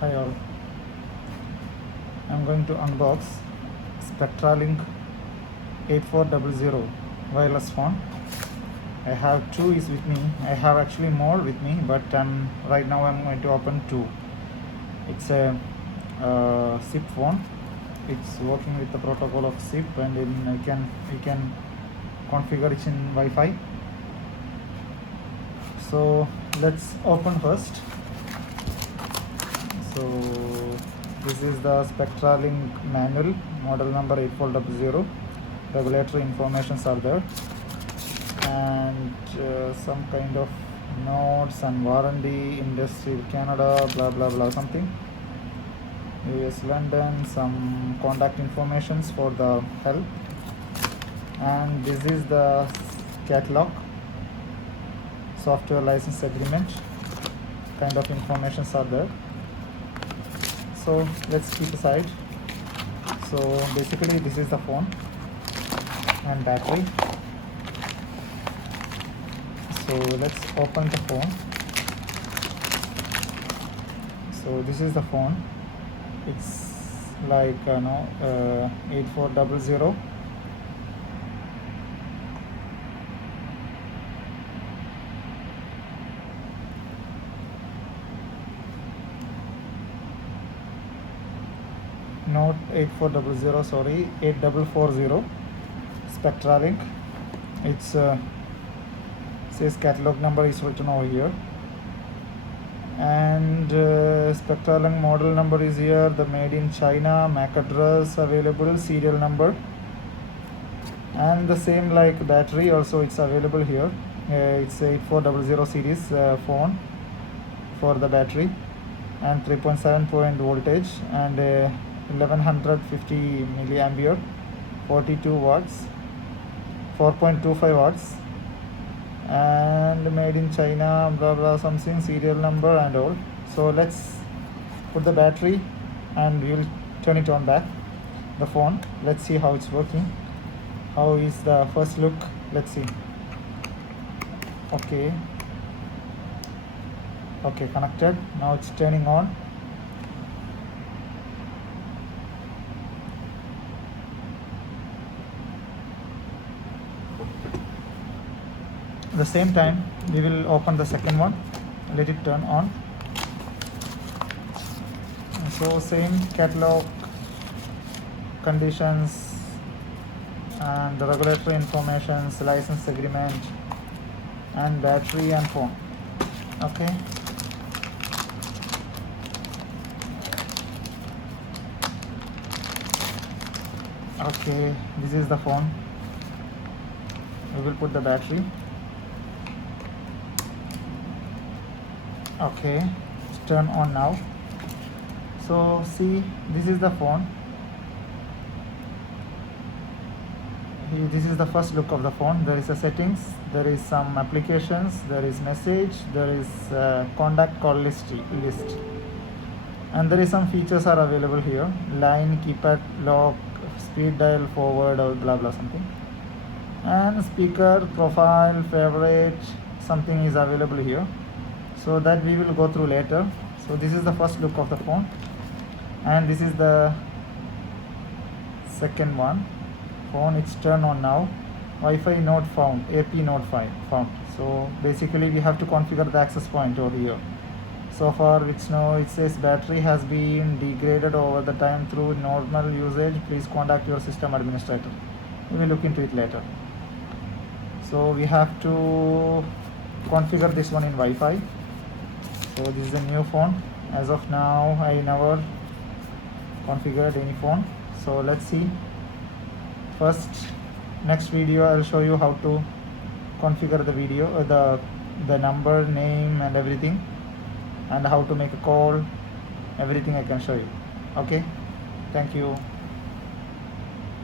Hi all, I'm going to unbox Spectralink 8400 wireless phone. I have two is with me. I have actually more with me, but right now I'm going to open two. It's a SIP phone. It's working with the protocol of SIP, and then you can configure it in Wi-Fi. So let's open first. So this is the Spectralink manual, model number 8400. Regulatory informations are there, and some kind of notes and warranty, industry Canada, blah blah blah something. US London, some contact informations for the help, and this is the catalog, software license agreement, kind of informations are there. So let's keep aside. So basically this is the phone and battery. So let's open the phone. So this is the phone. It's like 8400. Not 8400, sorry, 8440 Spectralink. It's says catalog number is written over here, and Spectralink model number is here, the made in China, MAC address available, serial number, and the same like battery also it's available here. It's 8400 series phone for the battery, and 3.7 point voltage, and 1150 milliampere, 42 watts, 4.25 watts, and made in China, blah blah something, serial number and all. So let's put the battery and we will turn it on back, the phone. Let's see how it's working. How is the first look? Let's see. Okay, connected. Now it's turning on. At the same time we will open the second one, let it turn on. So same catalog, conditions, and the regulatory information, license agreement, and battery and phone. Okay, this is the phone. We will put the battery. Okay, it's turned on now. So see, this is the phone. This is the first look of the phone. There is a settings, there is some applications, there is message, there is contact call list, and there is some features are available here: line, keypad, lock, speed dial, forward, or blah blah something, and speaker, profile, favorite, something is available here. So that we will go through later. So this is the first look of the phone, and this is the second one. Phone, it's turned on now. Wi-Fi not found, AP not found. So basically we have to configure the access point over here. So far which now it says battery has been degraded over the time through normal usage. Please contact your system administrator. We will look into it later. So we have to configure this one in Wi-Fi. So this is a new phone. As of now I never configured any phone. So let's see. First, next video I'll show you how to configure the video, the number, name and everything, and how to make a call. Everything I can show you. Okay, thank you.